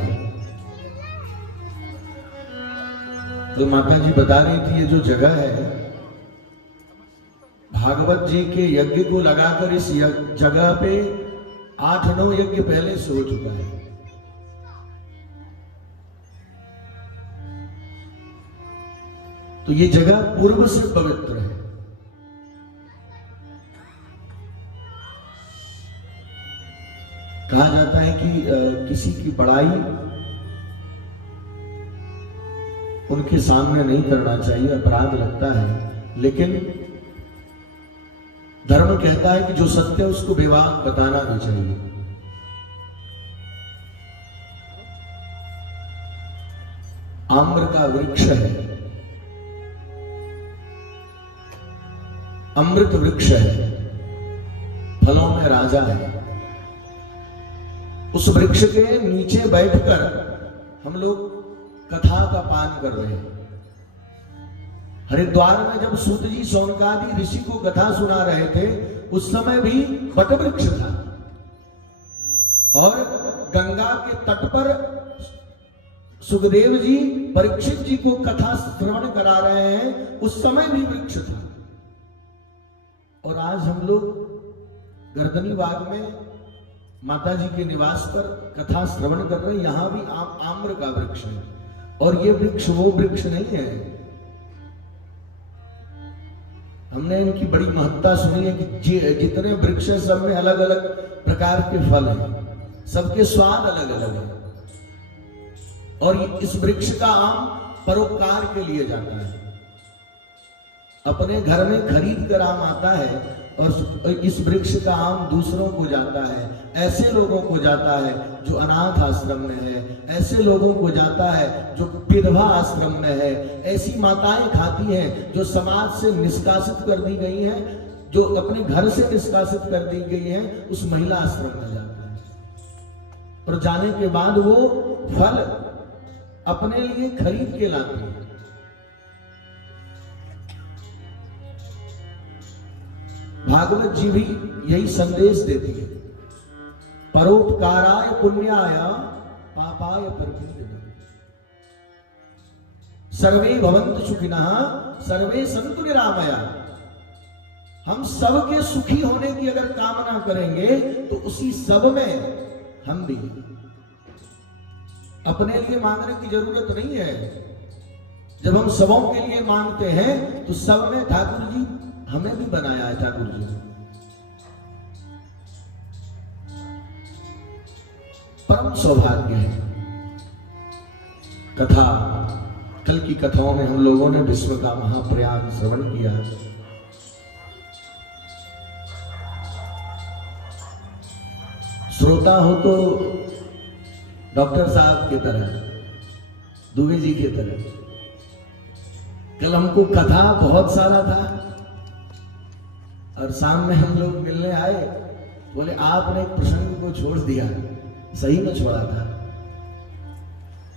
है। तो माता जी बता रही थी ये जो जगह है, भागवत जी के यज्ञ को लगाकर इस जगह पे 8-9 यज्ञ पहले से हो चुका है। तो ये जगह पूर्व से पवित्र है। कहा जाता है कि किसी की बड़ाई उनके सामने नहीं करना चाहिए, अपराध लगता है, लेकिन धर्म कहता है कि जो सत्य है उसको बेबाक बताना भी चाहिए। आम्र का वृक्ष है, अमृत वृक्ष है, फलों में राजा है। उस वृक्ष के नीचे बैठकर हम लोग कथा का पान कर रहे हैं। हरिद्वार में जब सूत जी शौनकादि ऋषि को कथा सुना रहे थे, उस समय भी वट वृक्ष था, और गंगा के तट पर सुखदेव जी परीक्षित जी को कथा श्रवण करा रहे हैं, उस समय भी वृक्ष था। और आज हम लोग गर्दनी बाग में माता जी के निवास पर कथा श्रवण कर रहे हैं। यहां भी आम्र का वृक्ष है, और ये वृक्ष वो वृक्ष नहीं है। हमने इनकी बड़ी महत्ता सुनी है कि जितने वृक्ष हैं सब में अलग अलग प्रकार के फल हैं, सबके स्वाद अलग अलग है। और इस वृक्ष का आम परोपकार के लिए जाता है, अपने घर में खरीद कर आम आता है, और इस वृक्ष का आम दूसरों को जाता है, ऐसे लोगों को जाता है जो अनाथ आश्रम में है, ऐसे लोगों को जाता है जो विधवा आश्रम में है, ऐसी माताएं खाती हैं जो समाज से निष्कासित कर दी गई हैं, जो अपने घर से निष्कासित कर दी गई हैं, उस महिला आश्रम में जाता है। और जाने के बाद वो फल अपने लिए खरीद के लाती है। भागवत जी भी यही संदेश देती है, परोपकाराय पुण्याय पापाय परपीडनम्, सर्वे भवन्तु सुखिनः सर्वे सन्तु निरामया। हम सबके सुखी होने की अगर कामना करेंगे तो उसी सब में हम भी, अपने लिए मांगने की जरूरत नहीं है। जब हम सबों के लिए मांगते हैं तो सब में ठाकुर जी हमें भी बनाया है। ठाकुर जी परम सौभाग्य है। कथा, कल की कथाओं में हम लोगों ने विश्व का महाप्रयाग श्रवण किया। श्रोता हो तो डॉक्टर साहब की तरह, दुबे जी की तरह। कल हमको कथा बहुत सारा था, और शाम में हम लोग मिलने आए, बोले आपने एक प्रसंग को छोड़ दिया। सही में छोड़ा था,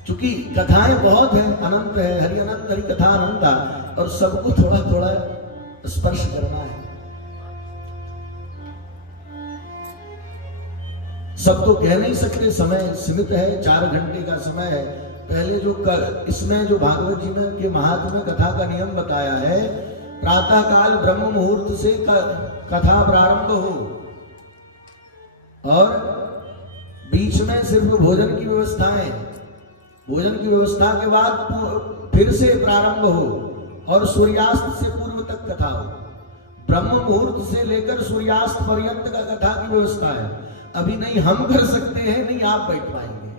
क्योंकि कथाएं बहुत हैं, अनंत है, हरि अनंत हरि कथा अनंता, और सबको थोड़ा थोड़ा स्पर्श करना है। सब तो कह नहीं सकते, समय सीमित है, 4 घंटे का समय है। पहले जो इसमें जो भागवत जी में के महात्म्य कथा का नियम बताया है, प्रातः काल ब्रह्म मुहूर्त से कथा प्रारंभ हो, और बीच में सिर्फ भोजन की व्यवस्थाएं, भोजन की व्यवस्था के बाद फिर से प्रारंभ हो, और सूर्यास्त से पूर्व तक कथा हो। ब्रह्म मुहूर्त से लेकर सूर्यास्त पर्यंत का कथा की व्यवस्था है। अभी नहीं हम कर सकते हैं, नहीं आप बैठ पाएंगे।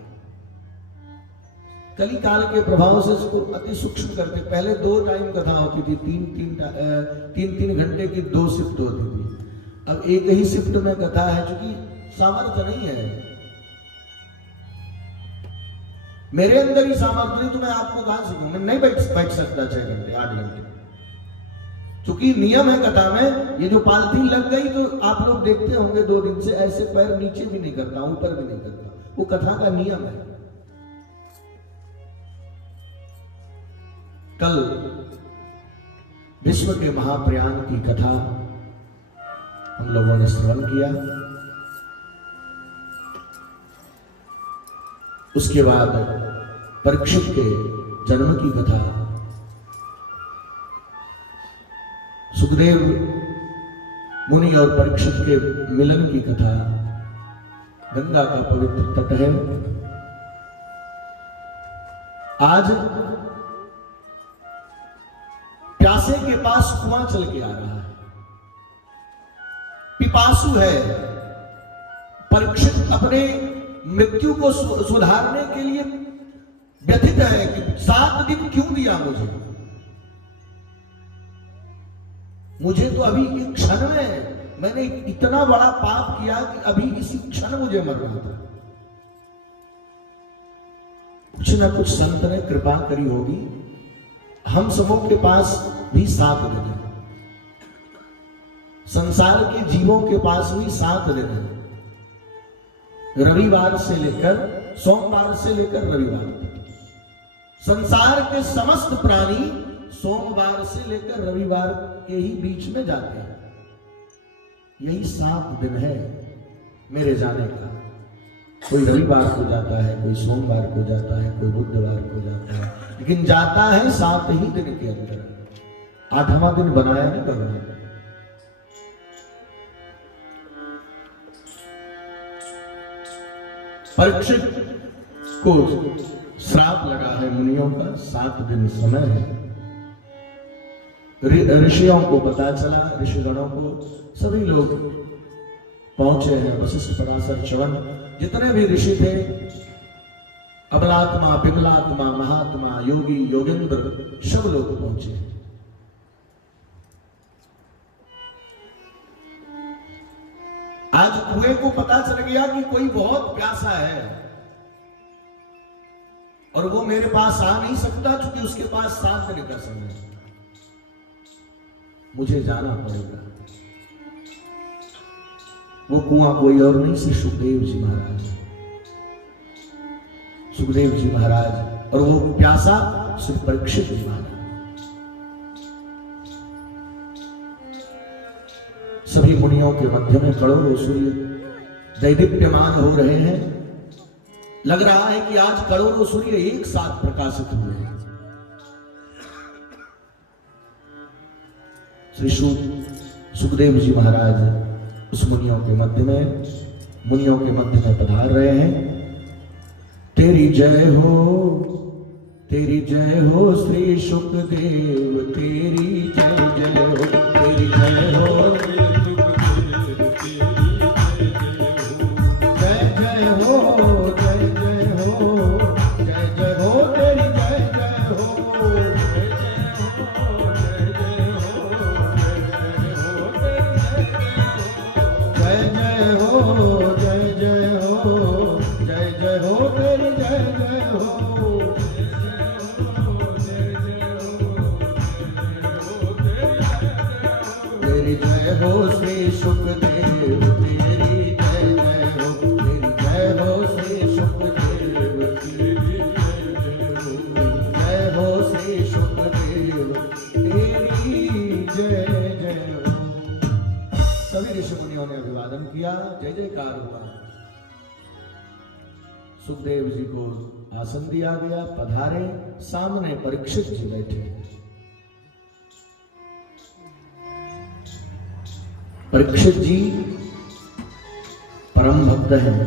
कली काल के प्रभाव से इसको अति सूक्ष्म करते। पहले 2 टाइम कथा होती थी, 3-3 घंटे की 2 शिफ्ट होती थी। अब एक ही शिफ्ट में कथा है, क्योंकि सामर्थ्य नहीं है। मेरे अंदर ही सामर्थ्य नहीं तो मैं आपको कहां सिखाऊं? मैं नहीं बैठ सकता 6 घंटे 8 घंटे, क्योंकि नियम है कथा में। ये जो पालथी लग गई तो आप लोग देखते होंगे 2 दिन से ऐसे पैर नीचे भी नहीं करता, ऊपर भी नहीं करता, वो कथा का नियम है। कल विश्व के महाप्रयाण की कथा हम लोगों ने श्रवण किया। उसके बाद परीक्षित के जन्म की कथा, सुखदेव मुनि और परीक्षित के मिलन की कथा। गंगा का पवित्र तट है। आज प्यासे के पास कुआं चल के आ रहा है, पिपासु है। परीक्षित अपने मृत्यु को सुधारने के लिए व्यथित है कि 7 दिन क्यों दिया मुझे तो अभी एक क्षण में मैंने इतना बड़ा पाप किया कि अभी इसी क्षण मुझे मरना था। कुछ ना कुछ संत ने कृपा करी होगी। हम सबों के पास भी 7 दिन है, संसार के जीवों के पास भी 7 दिन है। रविवार से लेकर सोमवार से लेकर रविवार तक संसार के समस्त प्राणी सोमवार से लेकर रविवार के ही बीच में जाते हैं। यही 7 दिन है मेरे जाने का। कोई रविवार को जाता है, कोई सोमवार को जाता है, कोई बुधवार को जाता है, लेकिन जाता है 7 ही दिन के अंदर। 8वां दिन बनाया नहीं भगवान। परीक्षित को श्राप लगा है मुनियों का, 7 दिन समय है। ऋषियों को पता चला, ऋषिगणों को, सभी लोग पहुंचे हैं। वशिष्ठ, पराशर, च्यवन, जितने भी ऋषि थे, अबलात्मा, बिमलात्मा, महात्मा, योगी, योगेंद्र, सब लोग पहुंचे। आज कुएं को पता चल गया कि कोई बहुत प्यासा है और वो मेरे पास आ नहीं सकता क्योंकि उसके पास 7 दिन का समय है। मुझे जाना पड़ेगा। वो कुआं कोई और नहीं, सिर्फ सुखदेव जी महाराज। सुखदेव जी महाराज और वो प्यासा सिर्फ परीक्षित जी महाराज। सभी मुनियों के मध्य में करोड़ों सूर्य दैदीप्यमान हो रहे हैं। लग रहा है कि आज करोड़ों सूर्य एक साथ प्रकाशित हुए हैं। श्री सुखदेव जी महाराज उस मुनियों के मध्य में पधार रहे हैं। तेरी जय हो श्री सुखदेव, तेरी जय हो, तेरी जय हो, जय जयकार हुआ। सुखदेव जी को आसन दिया गया, पधारे। सामने परीक्षित जी बैठे। परीक्षित जी परम भक्त हैं।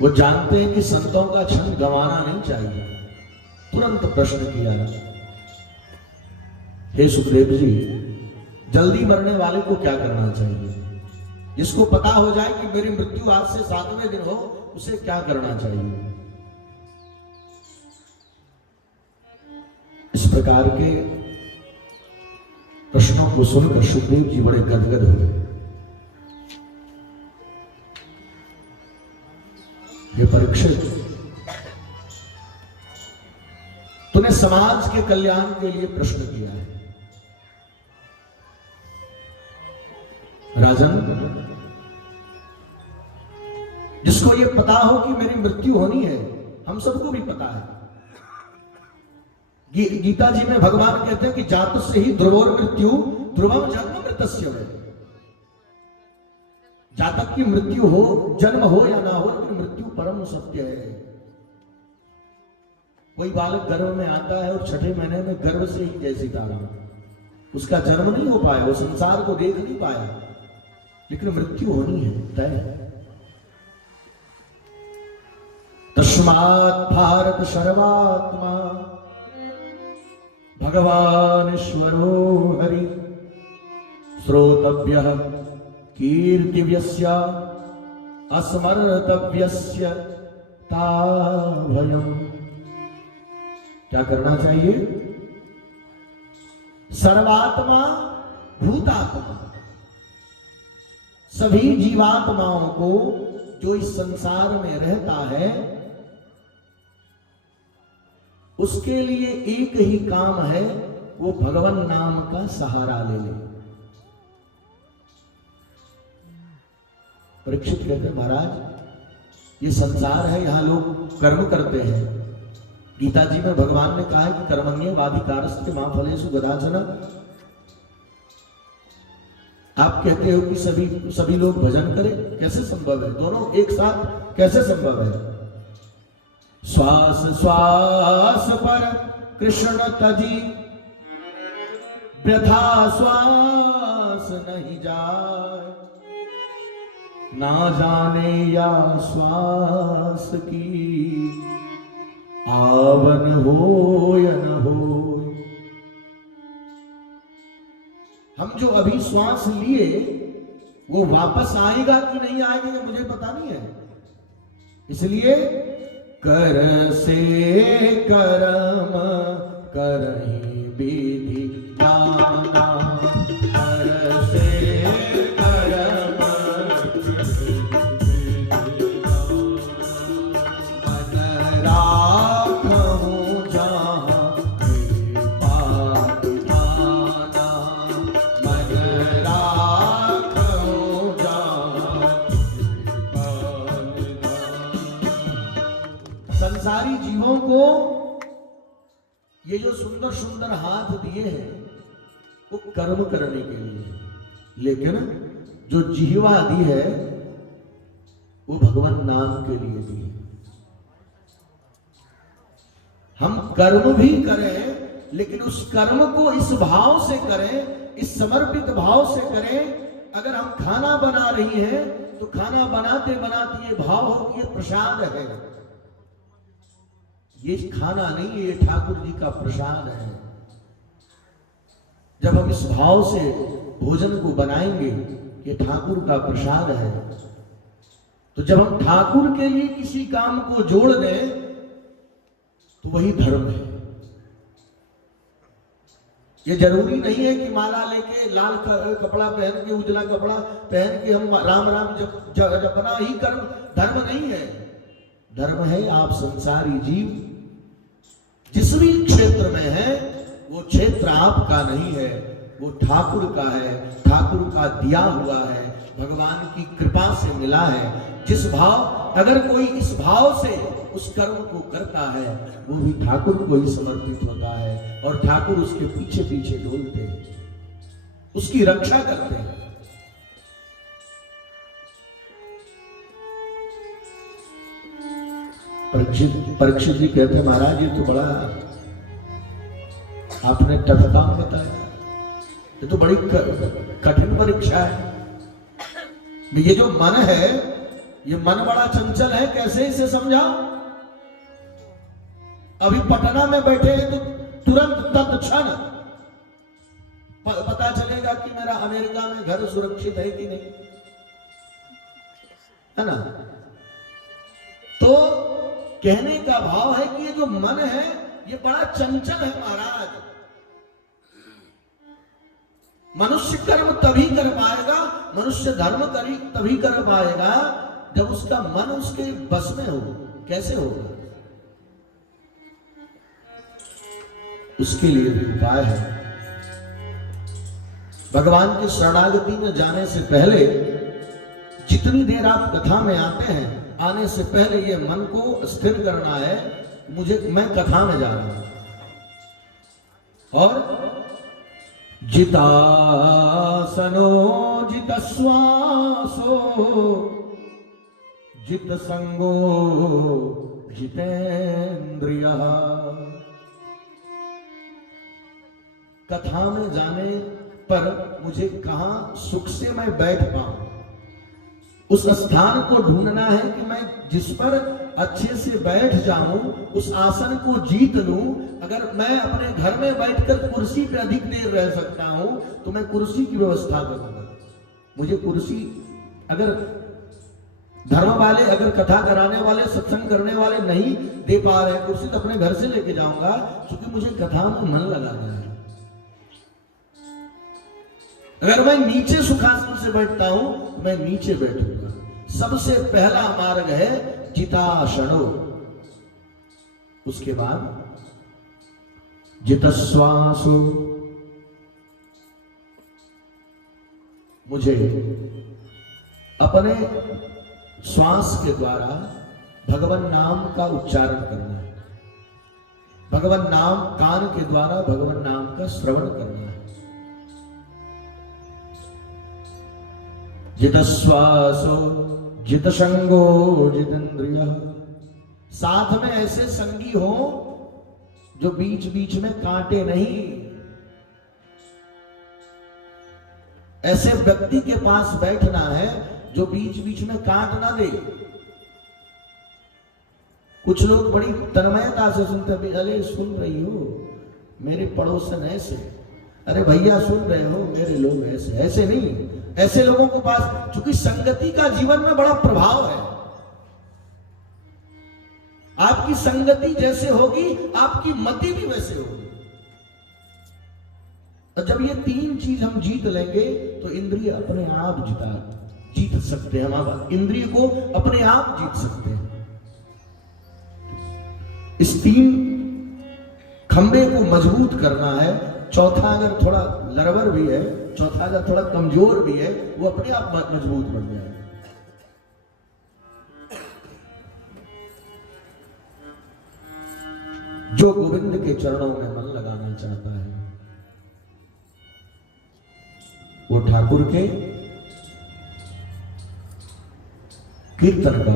वो जानते हैं कि संतों का क्षण गंवाना नहीं चाहिए। तुरंत प्रश्न किया, हे सुखदेव जी, जल्दी मरने वाले को क्या करना चाहिए? जिसको पता हो जाए कि मेरी मृत्यु आज से 7वें दिन हो, उसे क्या करना चाहिए? इस प्रकार के प्रश्नों को सुनकर सुखदेव जी बड़े गदगद हुए। हे परीक्षित, तूने समाज के कल्याण के लिए प्रश्न किया है। राजन, जिसको ये पता हो कि मेरी मृत्यु होनी है, हम सबको भी पता है। गीता जी में भगवान कहते हैं कि जात से ही ध्रुवोर मृत्यु ध्रुवम जन्म मृतस्य है। जातक की मृत्यु हो, जन्म हो या ना हो, लेकिन मृत्यु परम सत्य है। कोई बालक गर्भ में आता है और छठे महीने में गर्भ से ही जय सीताराम, उसका जन्म नहीं हो पाया, वो संसार को देख नहीं पाया, लेकिन मृत्यु होनी है तय। तस्मात् भारत सर्वात्मा भगवान ईश्वरो हरि श्रोतव्यः कीर्तिव्यस्य अस्मर्तव्यस्य ताभयम्। क्या करना चाहिए? सर्वात्मा भूतात्मा, सभी जीवात्माओं को जो इस संसार में रहता है उसके लिए एक ही काम है, वो भगवान नाम का सहारा ले ले। परीक्षित कहते हैं महाराज ये संसार है, यहां लोग कर्म करते हैं। गीता जी में भगवान ने कहा है कि कर्मण्येवाधिकारस्ते मा फलेषु कदाचन। आप कहते हो कि सभी लोग भजन करें, कैसे संभव है? दोनों एक साथ कैसे संभव है? श्वास श्वास पर कृष्ण तजी वृथा श्वास नहीं जाए, ना जाने या श्वास की आवन हो या न हो। हम जो अभी श्वास लिए वो वापस आएगा कि नहीं आएगा ये मुझे पता नहीं है। इसलिए कर से कर्म करहि विधि नाना, कर से कर्म मन राखहु जहाँ कृपा निधाना, मन राखहु जहाँ कृपा निधाना। संसारी जीवों को ये जो सुंदर सुंदर हाथ दिए हैं वो कर्म करने के लिए, लेकिन जो जिह्वा दी है वो भगवान नाम के लिए दी है। हम कर्म भी करें लेकिन उस कर्म को इस भाव से करें, इस समर्पित भाव से करें। अगर हम खाना बना रही हैं तो खाना बनाते बनाते ये भाव हो कि ये प्रसाद है, ये खाना नहीं, ये ठाकुर जी का प्रसाद है। जब हम इस भाव से भोजन को बनाएंगे, ये ठाकुर का प्रसाद है, तो जब हम ठाकुर के लिए किसी काम को जोड़ दें तो वही धर्म है। ये जरूरी नहीं है कि माला लेके लाल कपड़ा पहन के उजला कपड़ा पहन के हम राम राम जब बना ही कर्म धर्म नहीं है। धर्म है आप संसारी जीव जिस भी क्षेत्र में है वो क्षेत्र आपका नहीं है, वो ठाकुर का है, ठाकुर का दिया हुआ है, भगवान की कृपा से मिला है। जिस भाव, अगर कोई इस भाव से उस कर्म को करता है वो भी ठाकुर को ही समर्पित होता है और ठाकुर उसके पीछे पीछे डोलते हैं, उसकी रक्षा करते हैं। परीक्षित जी कहते हैं महाराज ये तो बड़ा आपने टफ काम बताया, ये तो बड़ी कठिन परीक्षा है। ये जो मन है ये मन बड़ा चंचल है, कैसे इसे समझा? अभी पटना में बैठे हैं तो तुरंत तत्क्षण पता चलेगा कि मेरा अमेरिका में घर सुरक्षित है कि नहीं, है ना? तो कहने का भाव है कि ये जो मन है ये बड़ा चंचल है महाराज। मनुष्य कर्म तभी कर पाएगा, मनुष्य धर्म तभी कर पाएगा जब उसका मन उसके बस में हो। कैसे होगा? उसके लिए भी उपाय है। भगवान की शरणागति में जाने से पहले जितनी देर आप कथा में आते हैं, आने से पहले ये मन को स्थिर करना है, मैं कथा में जा रहा हूं। और जितासनो जित श्वासो जित संगो जितेन्द्रियः कथा में जाने पर मुझे कहां सुख से मैं बैठ पाऊं, उस स्थान को ढूंढना है कि मैं जिस पर अच्छे से बैठ जाऊं, उस आसन को जीत लूं। अगर मैं अपने घर में बैठकर कुर्सी पे अधिक देर रह सकता हूं तो मैं कुर्सी की व्यवस्था करूंगा। मुझे कुर्सी, अगर धर्म वाले, अगर कथा कराने वाले, सत्संग करने वाले नहीं दे पा रहे कुर्सी, तो अपने घर से लेके जाऊंगा, क्योंकि मुझे कथा में मन लगाना है। अगर मैं नीचे सुखासन से बैठता हूं तो मैं नीचे बैठूंगा। सबसे पहला मार्ग है जितासनो, उसके बाद जितश्वासो। मुझे अपने श्वास के द्वारा भगवान नाम का उच्चारण करना है, भगवान नाम, कान के द्वारा भगवान नाम का श्रवण करना है। जितश्वासो जितसंगो जितेंद्रिय, साथ में ऐसे संगी हो जो बीच बीच में कांटे नहीं। ऐसे व्यक्ति के पास बैठना है जो बीच बीच में काट ना दे। कुछ लोग बड़ी तन्मयता से सुनते हैं, अरे सुन रही हो मेरे पड़ोसन ऐसे, अरे भैया सुन रहे हो मेरे लोग ऐसे। ऐसे नहीं, ऐसे लोगों के पास, क्योंकि संगति का जीवन में बड़ा प्रभाव है। आपकी संगति जैसे होगी आपकी मति भी वैसे होगी। और जब ये तीन चीज हम जीत लेंगे तो इंद्रिय अपने आप जीत सकते हैं। हम इंद्रिय को अपने आप जीत सकते हैं। इस तीन खंबे को मजबूत करना है। चौथा अगर थोड़ा लड़बर भी है, चौथा अगर थोड़ा कमजोर भी है, वो अपने आप मजबूत बन जाएगा। जो गोविंद के चरणों में मन लगाना चाहता है वो ठाकुर के कीर्तन का,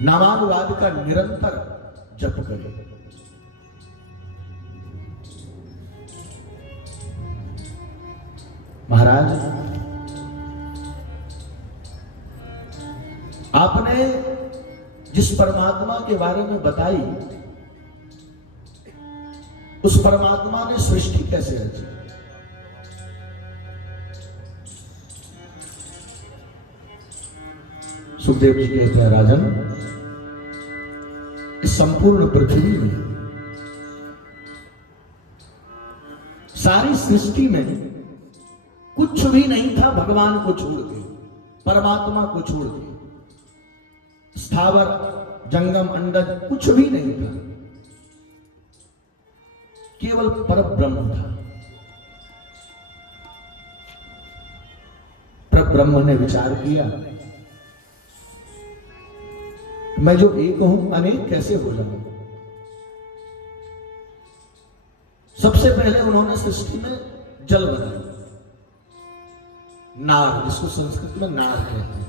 नामानुवाद का निरंतर जप करे। महाराज, आपने जिस परमात्मा के बारे में बताई, उस परमात्मा ने सृष्टि कैसे रची? सुखदेव जी कहते हैं, राजन, इस संपूर्ण पृथ्वी में, सारी सृष्टि में कुछ भी नहीं था भगवान को छोड़ के, परमात्मा को छोड़ के। स्थावर जंगम अंडज कुछ भी नहीं था, केवल परब्रह्म था। परब्रह्म ने विचार किया, मैं जो एक हूं अनेक कैसे हो जाऊं। सबसे पहले उन्होंने सृष्टि में जल बनाया, नार, जिसको संस्कृत में नार कहते हैं।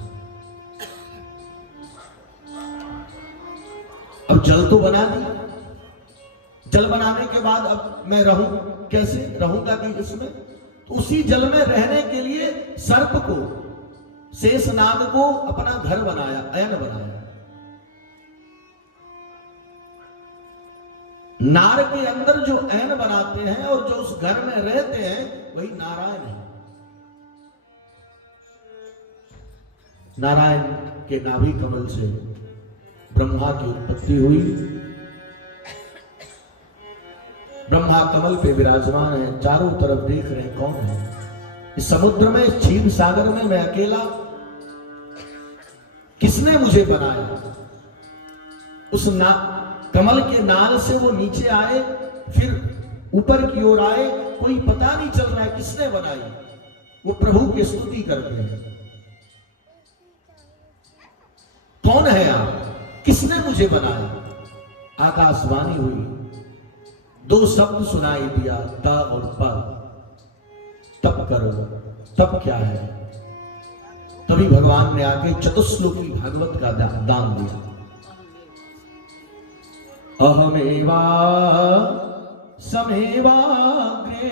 अब जल तो बना दिया, जल बनाने के बाद अब मैं रहूं कैसे, रहूंगा कि इसमें, तो उसी जल में रहने के लिए सर्प को, शेषनाग को अपना घर बनाया, अयन बनाया। नार के अंदर जो अयन बनाते हैं और जो उस घर में रहते हैं वही नारायण है। नारायण के नाभि कमल से ब्रह्मा की उत्पत्ति हुई। ब्रह्मा कमल पे विराजमान है, चारों तरफ देख रहे हैं कौन है। इस समुद्र में, इस क्षीर सागर में मैं अकेला, किसने मुझे बनाया? उस कमल के नाल से वो नीचे आए, फिर ऊपर की ओर आए, कोई पता नहीं चल रहा है किसने बनाई। वो प्रभु की स्तुति करते हैं, कौन है आप, किसने मुझे बनाया? आकाशवाणी हुई, दो शब्द सुनाई दिया, त और प। तप करो, तप क्या है? तभी भगवान ने आके चतुश्लोकी भागवत का दान दिया अहमेवा समेवाग्रे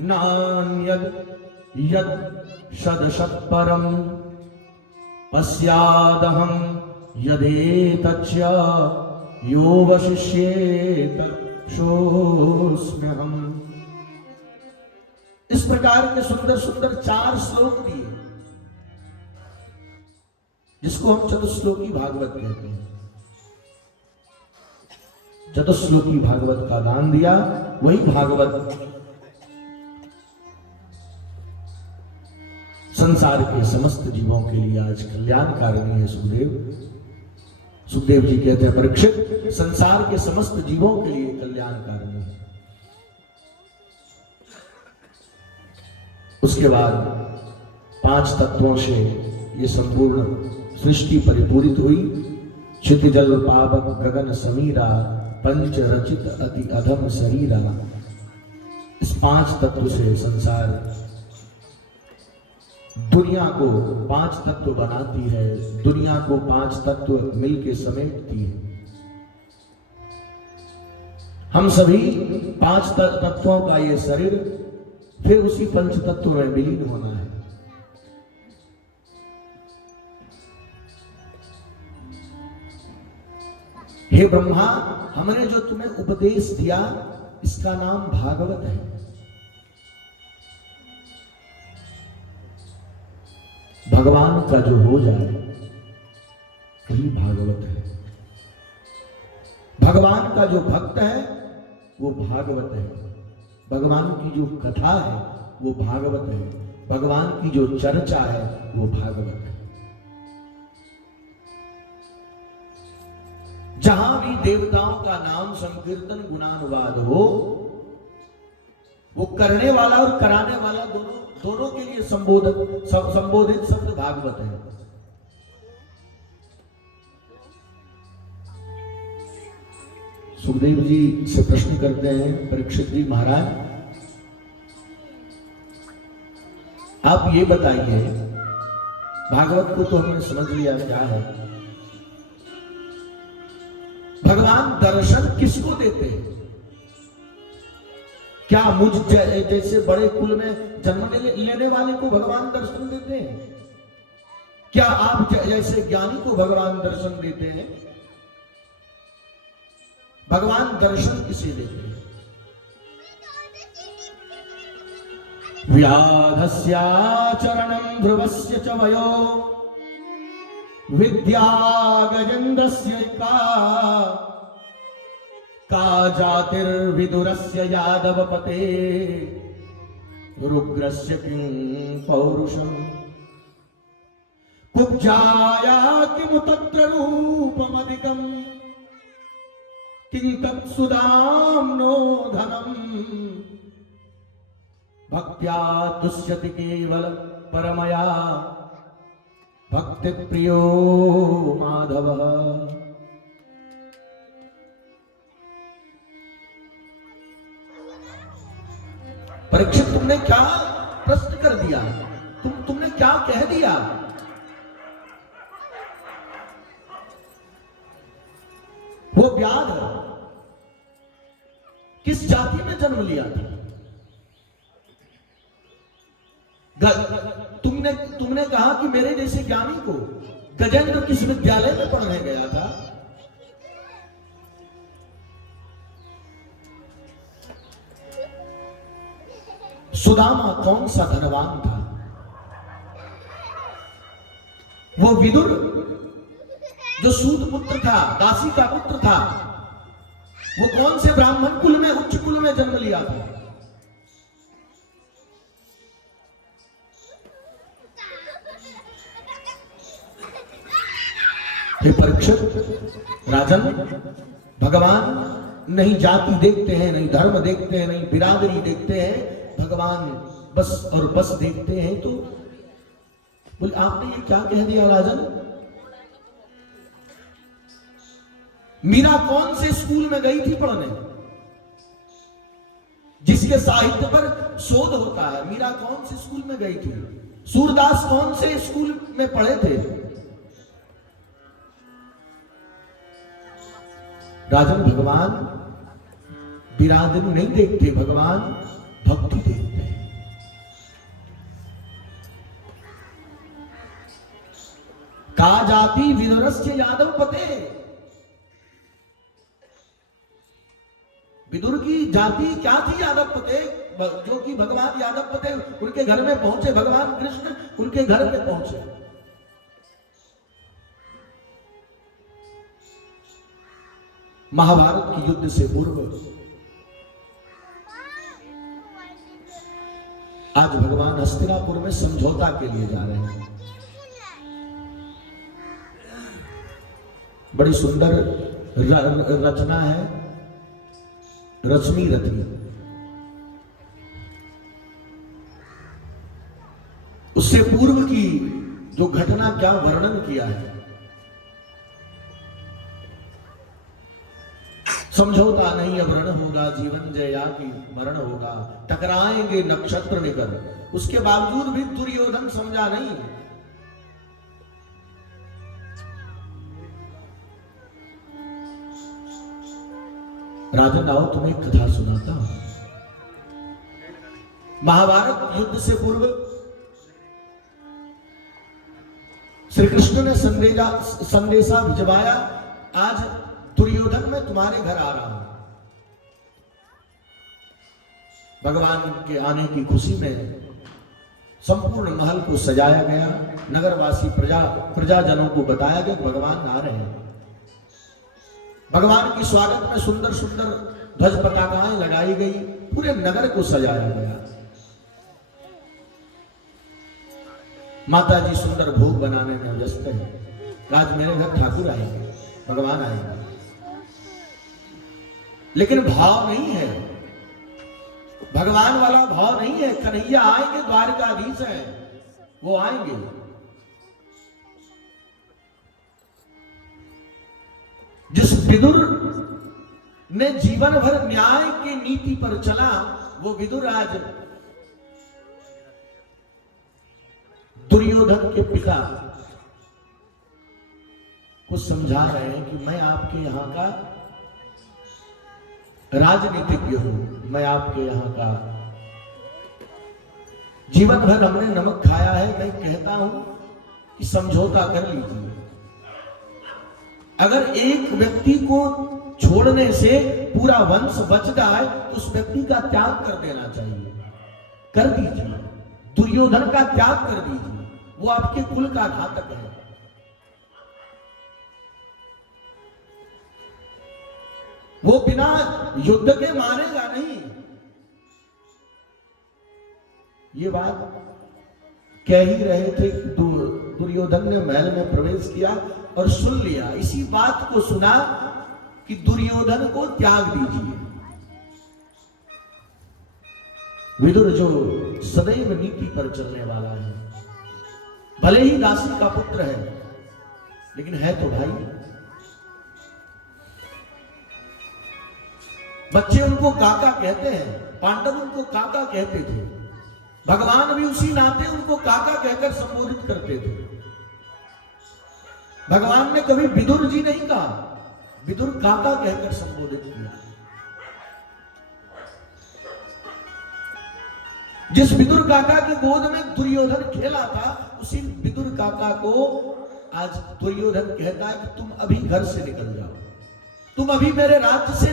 नान्यद् यद् शदशत्परम् पश्यादहं यदेतच्च यो वशिष्येत सोऽस्म्यहम्। इस प्रकार के सुंदर सुंदर 4 श्लोक दिए, जिसको हम चतुश्लोकी भागवत कहते हैं। चतुश्लोकी भागवत का दान दिया। वही भागवत संसार के समस्त जीवों के लिए आज कल्याणकारिणी है। सुखदेव जी कहते हैं, परीक्षित, संसार के समस्त जीवों के लिए कल्याणकारिणी है। उसके बाद 5 तत्वों से ये संपूर्ण सृष्टि परिपूरित हुई। क्षितिजल पावक गगन समीरा पंच रचित अति अधम शरीरा। इस 5 तत्व से संसार दुनिया को 5 तत्व बनाती है, दुनिया को 5 तत्व मिलके समेटती है। हम सभी 5 तत्वों का ये शरीर फिर उसी पंच तत्व में विलीन होना है। हे ब्रह्मा, हमने जो तुम्हें उपदेश दिया इसका नाम भागवत है। भगवान का जो हो जाए वही भागवत है। भगवान का जो भक्त है वो भागवत है। भगवान की जो कथा है वो भागवत है। भगवान की जो चर्चा है वो भागवत है। जहां भी देवताओं का नाम संकीर्तन गुणानुवाद हो, वो करने वाला और कराने वाला दोनों के लिए संबोधित शब्द भागवत है। सुखदेव जी से प्रश्न करते हैं, परीक्षित जी महाराज, आप ये बताइए, भागवत को तो हमने समझ लिया क्या है, भगवान दर्शन किसको देते हैं? क्या मुझ जैसे बड़े कुल में जन्म लेने वाले को भगवान दर्शन देते हैं? क्या आप जैसे ज्ञानी को भगवान दर्शन देते हैं? भगवान दर्शन किसे देते हैं? व्याधस्याचरणं ध्रुवस्य च वयो विद्या गजेन्द्रस्य का जातिर्विदुरस्य यादवपते रुग्रस्य किं पौरुषम् कुब्जाया किमुतत्र रूपमधिकम् किं तत्सुदाम्नो धनम् भक्त्या तुष्यति केवल परमया भक्ति प्रियो माधव। परीक्षित, तुमने क्या प्रश्न कर दिया? तुमने क्या कह दिया? वो व्याध किस जाति में जन्म लिया था? तुमने कहा कि मेरे जैसे ज्ञानी को गजेंद्र किस विद्यालय में पढ़ने गया था? सुदामा कौन सा धनवान था? वो विदुर जो सूत पुत्र था, दासी का पुत्र था, वो कौन से ब्राह्मण कुल में, उच्च कुल में जन्म लिया था? हे परीक्षित, राजन, भगवान नहीं जाति देखते हैं, नहीं धर्म देखते हैं, नहीं बिरादरी देखते हैं, भगवान बस और बस देखते हैं। तो बोले, आपने ये क्या कह दिया राजन? मीरा कौन से स्कूल में गई थी पढ़ने? जिसके साहित्य पर शोध होता है, मीरा कौन से स्कूल में गई थी? सूरदास कौन से स्कूल में पढ़े थे? राजन, भगवान बिरादरी नहीं देखते, भगवान भक्ति देखते हैं। का जाति विदुरस्य यादव पते, विदुर की जाति क्या थी? यादव पते, जो कि भगवान यादव पते उनके घर में पहुंचे, भगवान कृष्ण उनके घर में पहुंचे। महाभारत की युद्ध से पूर्व आज भगवान हस्तिनापुर में समझौता के लिए जा रहे हैं। बड़ी सुंदर रचना है, रश्मि रथी। उससे पूर्व की जो घटना क्या वर्णन किया है। समझौता नहीं अब रण होगा, जीवन जया की मरण होगा, टकराएंगे नक्षत्र निकर। उसके बावजूद भी दुर्योधन समझा नहीं। राजन आओ तुम्हें एक कथा सुनाता हूं। महाभारत युद्ध से पूर्व श्री कृष्ण ने संदेशा भिजवाया, आज दुर्योधन मैं तुम्हारे घर आ रहा हूं। भगवान के आने की खुशी में संपूर्ण महल को सजाया गया। नगरवासी प्रजाजनों को बताया गया भगवान आ रहे हैं। भगवान के स्वागत में सुंदर सुंदर ध्वज पताकाएं लगाई गई, पूरे नगर को सजाया गया। माता जी सुंदर भोग बनाने में व्यस्त है। आज मेरे घर ठाकुर आएंगे, भगवान आएंगे, लेकिन भाव नहीं है, भगवान वाला भाव नहीं है। कन्हैया आएंगे, द्वारकाधीश है, वो आएंगे। जिस विदुर ने जीवन भर न्याय की नीति पर चला, वो विदुर आज दुर्योधन के पिता को समझा रहे हैं कि मैं आपके यहां का राजनीतिज्ञ हूं, मैं आपके यहां का जीवन भर हमने नमक खाया है। मैं कहता हूं कि समझौता कर लीजिए। अगर एक व्यक्ति को छोड़ने से पूरा वंश बच जाए तो उस व्यक्ति का त्याग कर देना चाहिए। कर दीजिए, दुर्योधन का त्याग कर दीजिए, वो आपके कुल का घातक है। वो बिना युद्ध के मारेगा नहीं। ये बात कह ही रहे थे। दुर्योधन ने महल में प्रवेश किया और सुन लिया। इसी बात को सुना कि दुर्योधन को त्याग दीजिए। विदुर जो सदैव नीति पर चलने वाला है, भले ही दासी का पुत्र है, लेकिन है तो भाई। बच्चे उनको काका कहते हैं, पांडव उनको काका कहते थे। भगवान भी उसी नाते उनको काका कहकर संबोधित करते थे। भगवान ने कभी विदुर जी नहीं कहा, विदुर काका कहकर संबोधित किया। जिस विदुर काका की गोद में दुर्योधन खेला था, उसी विदुर काका को आज दुर्योधन कहता है कि तुम अभी घर से निकल जाओ, तुम अभी मेरे राज्य से,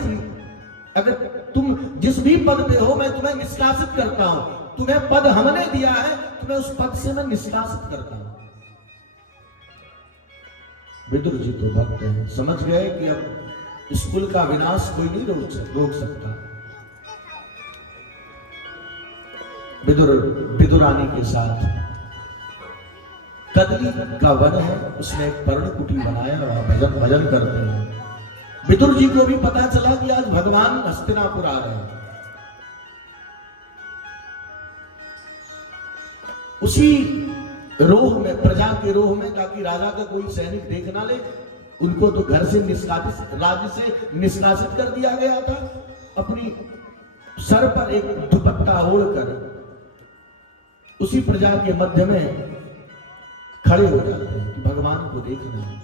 अगर तुम जिस भी पद पे हो मैं तुम्हें निष्कासित करता हूं। तुम्हें पद हमने दिया है, तुम्हें उस पद से मैं निष्कासित करता हूं। विदुर जी तो भक्त हैं, समझ गए कि अब स्कूल का विनाश कोई नहीं रोक सकता। विदुरानी के साथ कदली का वन है, उसने एक पर्ण कुटी बनाया, वहां भजन करते हैं। विदुर जी को भी पता चला कि आज भगवान हस्तिनापुर आ रहे हैं। उसी रोह में, प्रजा के रोह में, ताकि राजा का कोई सैनिक देख ना ले, उनको तो घर से निष्कासित, राज्य से निष्कासित कर दिया गया था। अपनी सर पर एक दुपट्टा ओढ़कर उसी प्रजा के मध्य में खड़े हो जाते हैं कि भगवान को देखना है।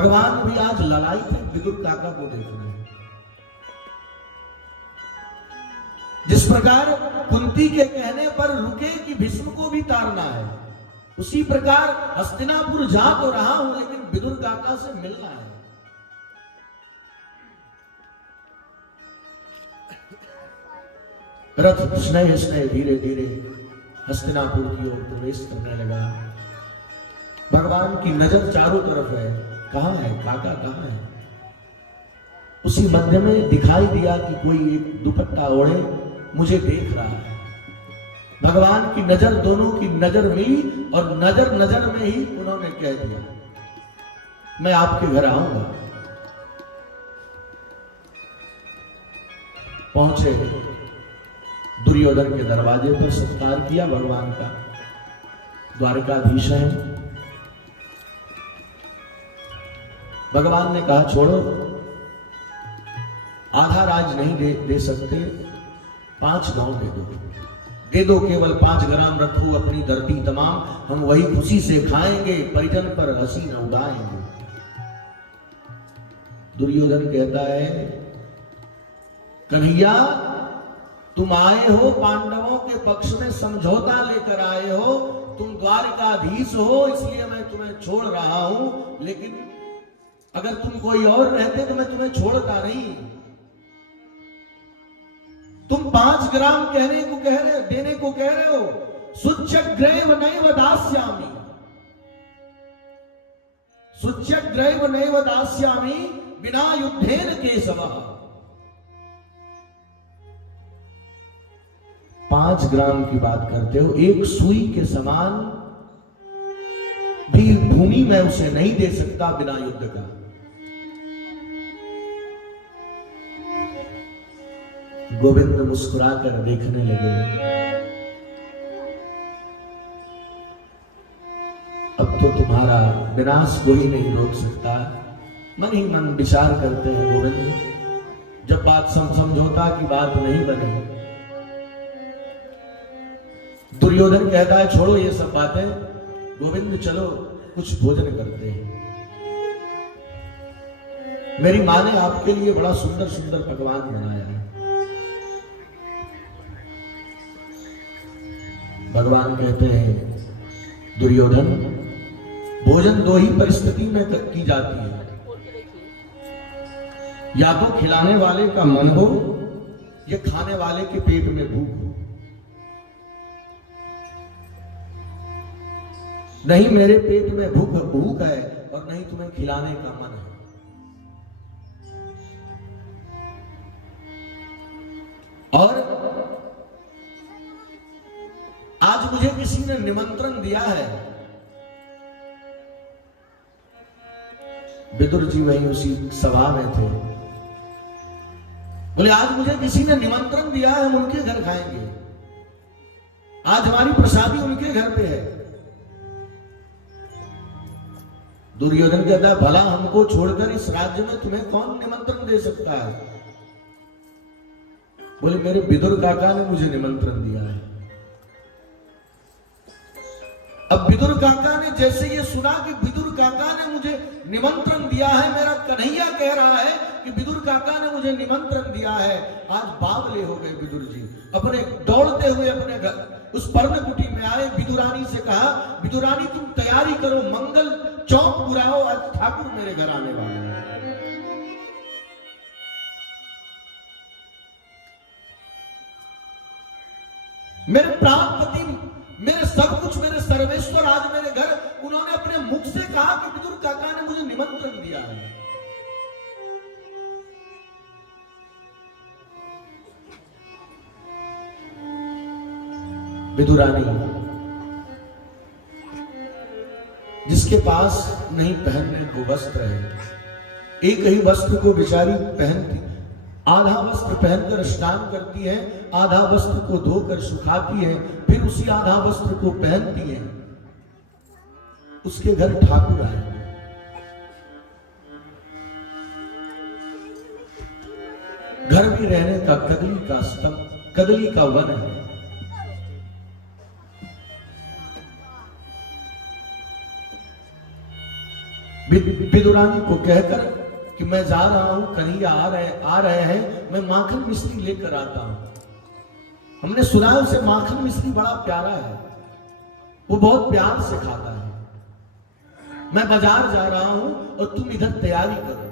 भगवान भी आज ललायित है विदुर काका को देख रहे हैं। जिस प्रकार कुंती के कहने पर रुके कि भीष्म को भी तारना है, उसी प्रकार हस्तिनापुर जा तो रहा हूं लेकिन विदुर काका से मिलना है। रथ स्नेह स्नेह धीरे धीरे हस्तिनापुर की ओर प्रवेश करने लगा। भगवान की नजर चारों तरफ है, कहां है काका, कहां है। उसी मध्य में दिखाई दिया कि कोई एक दुपट्टा ओढ़े मुझे देख रहा है। भगवान की नजर, दोनों की नजर मिली और नजर नजर में ही उन्होंने कह दिया मैं आपके घर आऊंगा। पहुंचे, दुर्योधन के दरवाजे पर सत्कार किया भगवान का। द्वारकाधीश है। भगवान ने कहा छोड़ो, आधा राज नहीं दे सकते, 5 गांव दे दो, केवल 5 ग्राम रखो अपनी धरती तमाम, हम वही खुशी से खाएंगे, परिजन पर हंसी न उड़ाएंगे। दुर्योधन कहता है कन्हैया तुम आए हो पांडवों के पक्ष में समझौता लेकर आए हो, तुम द्वारकाधीश हो इसलिए मैं तुम्हें छोड़ रहा हूं, लेकिन अगर तुम कोई और रहते तो मैं तुम्हें छोड़ता नहीं। तुम 5 ग्राम देने को कह रहे हो, सुच्यग्रैव नैव दास्यामि, सुच्यग्रैव नैव दास्यामि बिना युद्धेन केशवः। 5 ग्राम की बात करते हो, एक सुई के समान भी भूमि में उसे नहीं दे सकता बिना युद्ध का। गोविंद मुस्कुराकर देखने लगे। अब तो तुम्हारा विनाश कोई नहीं रोक सकता। मन ही मन विचार करते हैं गोविंद, जब बात समझौता की बात नहीं बने। दुर्योधन कहता है छोड़ो ये सब बातें, गोविंद चलो कुछ भोजन करते हैं। मेरी मां ने आपके लिए बड़ा सुंदर सुंदर पकवान बनाया है। भगवान कहते हैं दुर्योधन, भोजन 2 ही परिस्थिति में की जाती है, या तो खिलाने वाले का मन हो या खाने वाले के पेट में भूख हो। नहीं मेरे पेट में भूख है और नहीं तुम्हें खिलाने का मन है। और आज मुझे किसी ने निमंत्रण दिया है। विदुर जी वहीं उसी सभा में थे। बोले आज मुझे किसी ने निमंत्रण दिया है, हम उनके घर खाएंगे, आज हमारी प्रसादी उनके घर पे है। दुर्योधन कहता है भला हमको छोड़कर इस राज्य में तुम्हें कौन निमंत्रण दे सकता है। बोले मेरे विदुर काका ने मुझे निमंत्रण दिया है। अब विदुर काका ने जैसे ये सुना कि विदुर काका ने मुझे निमंत्रण दिया है, मेरा कन्हैया कह रहा है कि विदुर काका ने मुझे निमंत्रण दिया है, आज बावले हो गए विदुर जी। अपने दौड़ते हुए अपने घर उस पर्णकुटी में आए, विदुरानी से कहा विदुरानी तुम तैयारी करो, मंगल चौक बुलाओ, आज ठाकुर मेरे घर आने वाले हैं। मेरे प्राणपति, मेरे सब कुछ, मेरे सर्वेश्वर आज मेरे घर, उन्होंने अपने मुख से कहा कि विदुर काका ने मुझे निमंत्रण दिया है। विदुरानी जिसके पास नहीं पहनने को वस्त्र है, एक ही वस्त्र को बेचारी पहनती, आधा वस्त्र पहनकर स्नान करती है, आधा वस्त्र को धोकर सुखाती है, फिर उसी आधा वस्त्र को पहनती है। उसके घर ठाकुर आए, घर भी रहने का कदली का वन है। विदुरानी को कहकर कि मैं जा रहा हूं, कन्हैया आ रहे हैं, मैं माखन मिश्री लेकर आता हूं। हमने सुना है उसे माखन मिश्री बड़ा प्यारा है, वो बहुत प्यार से खाता है। मैं बाजार जा रहा हूं और तुम इधर तैयारी करो।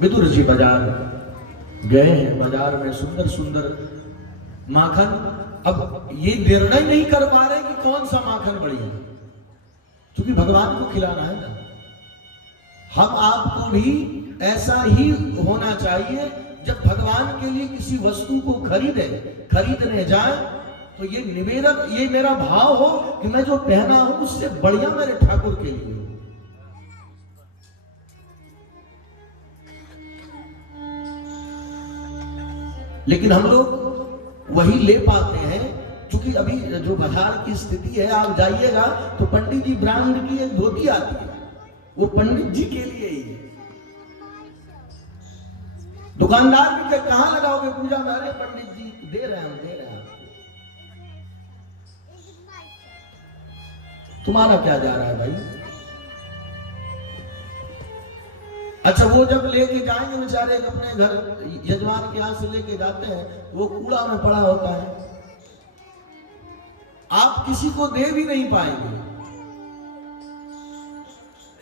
विदुर जी बाजार गए हैं, बाजार में सुंदर सुंदर माखन। अब ये निर्णय नहीं कर पा रहे कि कौन सा माखन बढ़िया, क्योंकि भगवान को खिलाना है ना। हम आपको भी ऐसा ही होना चाहिए, जब भगवान के लिए किसी वस्तु को खरीदने जाए तो ये निवेदन, ये मेरा भाव हो कि मैं जो पहना हूं उससे बढ़िया मेरे ठाकुर के लिए हो। लेकिन हम लोग वही ले पाते हैं, क्योंकि अभी जो बाजार की स्थिति है, आप जाइएगा तो पंडित जी ब्रांड की एक धोती आती है, वो पंडित जी के लिए ही है। दुकानदार भी कहे कहां लगाओगे पूजा में? अरे पंडित जी दे रहे हैं तुम्हारा क्या जा रहा है भाई? अच्छा, वो जब लेके जाएंगे बेचारे अपने घर, यजमान के यहां से लेके जाते हैं, वो कूड़ा में पड़ा होता है, आप किसी को दे भी नहीं पाएंगे।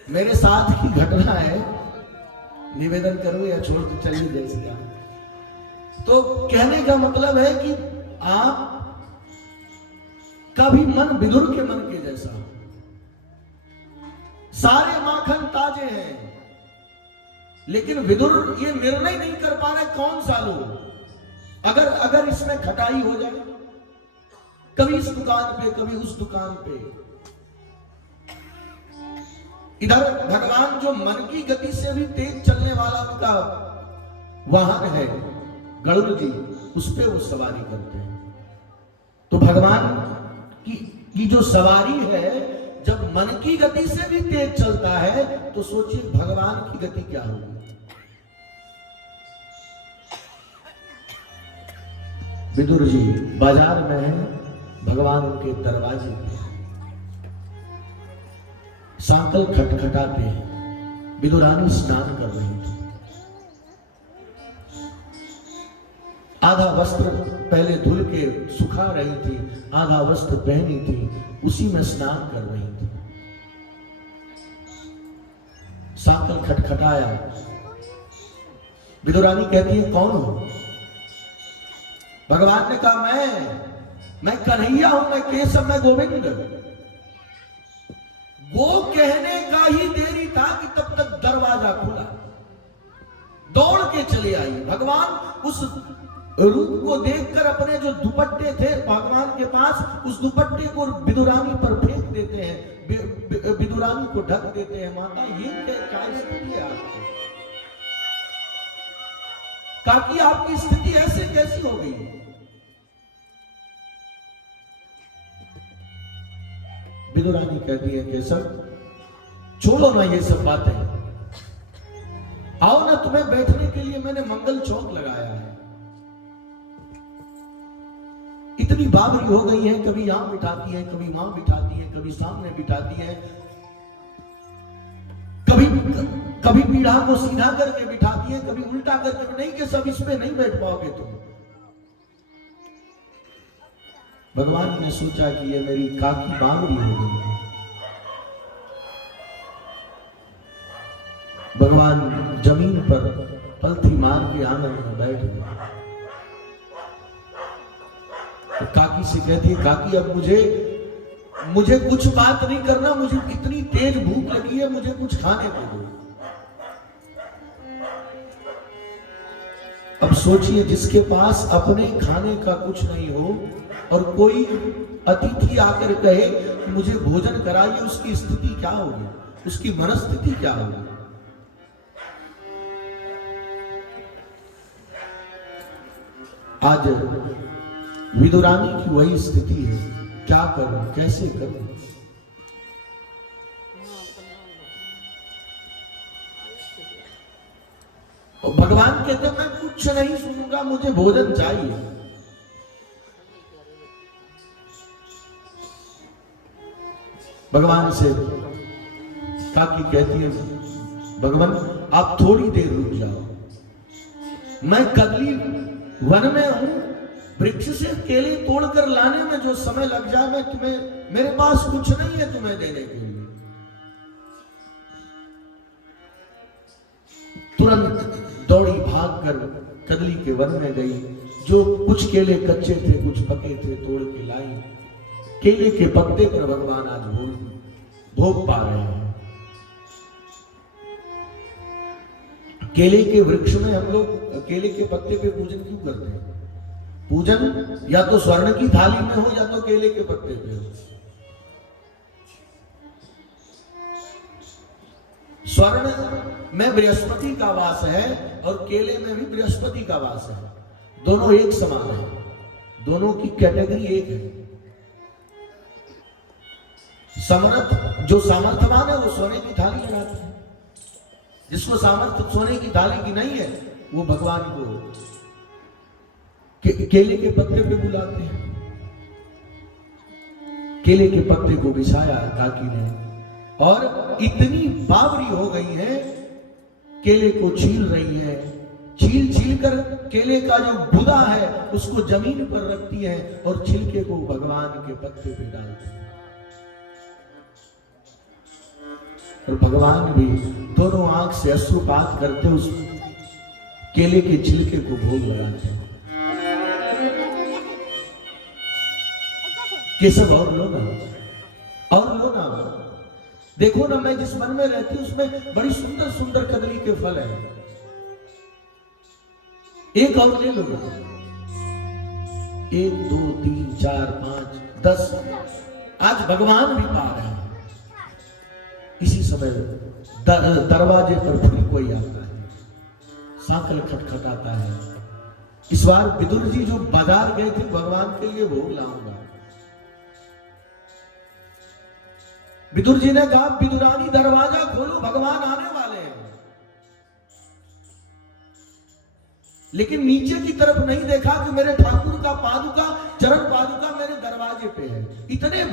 मेरे साथ की घटना है, निवेदन करूं या छोड़ के चलिए जैसे आप। तो कहने का मतलब है कि आप का भी मन विदुर के मन के जैसा, सारे माखन ताजे हैं, लेकिन विदुर ये निर्णय नहीं कर पा रहे कौन सा लो। अगर इसमें खटाई हो जाए, कभी इस दुकान पे कभी उस दुकान पे। इधर भगवान जो मन की गति से भी तेज चलने वाला उनका वाहन है गरुड़ जी, उस पे वो सवारी करते हैं। तो भगवान की जो सवारी है, जब मन की गति से भी तेज चलता है, तो सोचिए भगवान की गति क्या होगी। विदुर जी बाजार में है, भगवान उनके दरवाजे पे सांकल खटखटाते हैं। विदुरानी स्नान कर रही थी, आधा वस्त्र पहले धुल के सुखा रही थी, आधा वस्त्र पहनी थी, उसी में स्नान कर रही थी। सांकल खटखटाया, विदुरानी कहती है कौन हो? भगवान ने कहा मैं कन्हैया हूं, मैं केशव, मैं गोविंद। वो कहने का ही देरी था कि तब तक दरवाजा खुला, दौड़ के चले आई। भगवान उस रूप को देखकर अपने जो दुपट्टे थे भगवान के पास, उस दुपट्टे को विदुरानी पर फेंक देते हैं, विदुरानी को ढक देते हैं। माता ये क्या स्थिति है आपकी? काकी आपकी स्थिति ऐसे कैसी हो गई? विदुरानी कहती है केशव छोड़ो ना ये सब बातें, आओ ना, तुम्हें बैठने के लिए मैंने मंगल चौक लगाया है। इतनी बावरी हो गई है, कभी यहां बिठाती है, कभी वहां बिठाती है, कभी सामने बिठाती है, कभी पीढ़ा को सीधा करके बिठाती है, कभी उल्टा करके। नहीं कि सब इसमें नहीं बैठ पाओगे तुम। भगवान ने सोचा कि ये मेरी काकी बावरी हो गई है। भगवान जमीन पर पलथी मार के आंगन में बैठ गए। तो काकी से कहती है काकी अब मुझे कुछ बात नहीं करना, मुझे इतनी तेज भूख लगी है, मुझे कुछ खाने को दो। अब सोचिए जिसके पास अपने खाने का कुछ नहीं हो और कोई अतिथि आकर कहे कि मुझे भोजन कराइए, उसकी स्थिति क्या होगी, उसकी मनस्थिति क्या होगी। आज विदुरानी की वही स्थिति है, क्या करूं, कैसे करूं। और भगवान कहते मैं कुछ नहीं सुनूंगा, मुझे भोजन चाहिए। भगवान से काकी कहती है, भगवान आप थोड़ी देर रुक जाओ, मैं कदली वन में हूं, वृक्ष से केले तोड़कर लाने में जो समय लग जाए, मैं तुम्हें, मेरे पास कुछ नहीं है तुम्हें देने के लिए। तुरंत दौड़ी भागकर कदली के वन में गई, जो कुछ केले कच्चे थे कुछ पके थे तोड़ के लाई। केले के पत्ते पर भगवान आज भोग पा रहे हैं। केले के वृक्ष में हम लोग केले के पत्ते पे पूजन क्यों करते हैं? पूजन या तो स्वर्ण की थाली में हो या तो केले के पत्ते पे हो। स्वर्ण में बृहस्पति का वास है और केले में भी बृहस्पति का वास है, दोनों एक समान है, दोनों की कैटेगरी एक है। समर्थ जो सामर्थ्यवान है वो सोने की थाली लगाते हैं, जिसको सामर्थ्य सोने की थाली की नहीं है वो भगवान को केले के पत्ते पे बुलाते हैं। केले के पत्ते को बिछाया काकी ने और इतनी बावरी हो गई है, केले को छील रही है, छील कर केले का जो गुदा है उसको जमीन पर रखती है और छिलके को भगवान के पत्ते पे डालती है। और भगवान भी दोनों आंख से अश्रुपात करते उस केले के छिलके को भोग लगाते हैं। केशव और लो ना, देखो ना, मैं जिस वन में रहती हूं उसमें बड़ी सुंदर सुंदर कदली के फल हैं, एक और ले लो। 1 2 3 4 5 10 आज भगवान भी पा रहे हैं। इसी समय दरवाजे पर फिर कोई आता है, सांकल खटखटाता है। इस बार विदुर जी जो बाजार गए थे भगवान के लिए भोग लाऊंगा, विदुर जी ने कहा विदुरानी दरवाजा खोलो भगवान आने वाले हैं। लेकिन नीचे की तरफ नहीं देखा कि मेरे ठाकुर का पादुका, चरण पादुका मेरे दरवाजे पे है। इतने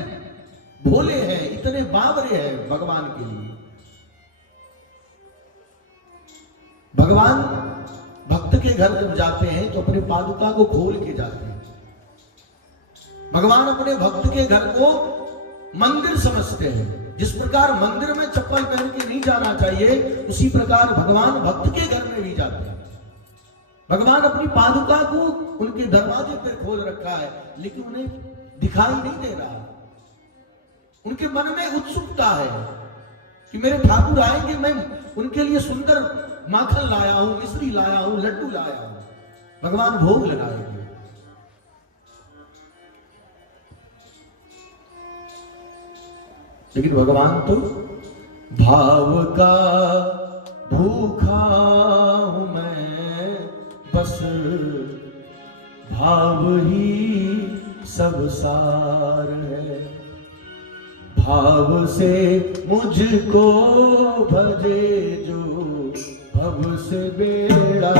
भोले हैं, इतने बावरे हैं भगवान के लिए। भगवान भक्त के घर जब जाते हैं तो अपने पादुका को खोल के जाते हैं। भगवान अपने भक्त के घर को मंदिर समझते हैं। जिस प्रकार मंदिर में चप्पल पहन के नहीं जाना चाहिए, उसी प्रकार भगवान भक्त के घर में भी जाते हैं। भगवान अपनी पादुका को उनके दरवाजे पर खोल रखा है, लेकिन उन्हें दिखाई नहीं दे रहा। उनके मन में उत्सुकता है कि मेरे ठाकुर आएंगे, मैं उनके लिए सुंदर माखन लाया हूं, मिश्री लाया हूं, लड्डू लाया हूं, भगवान भोग लगाएंगे। लेकिन भगवान तो भाव का भूखा हूं मैं, बस भाव ही सब सार है। भाव से मुझको भजे जो भव से बेड़ा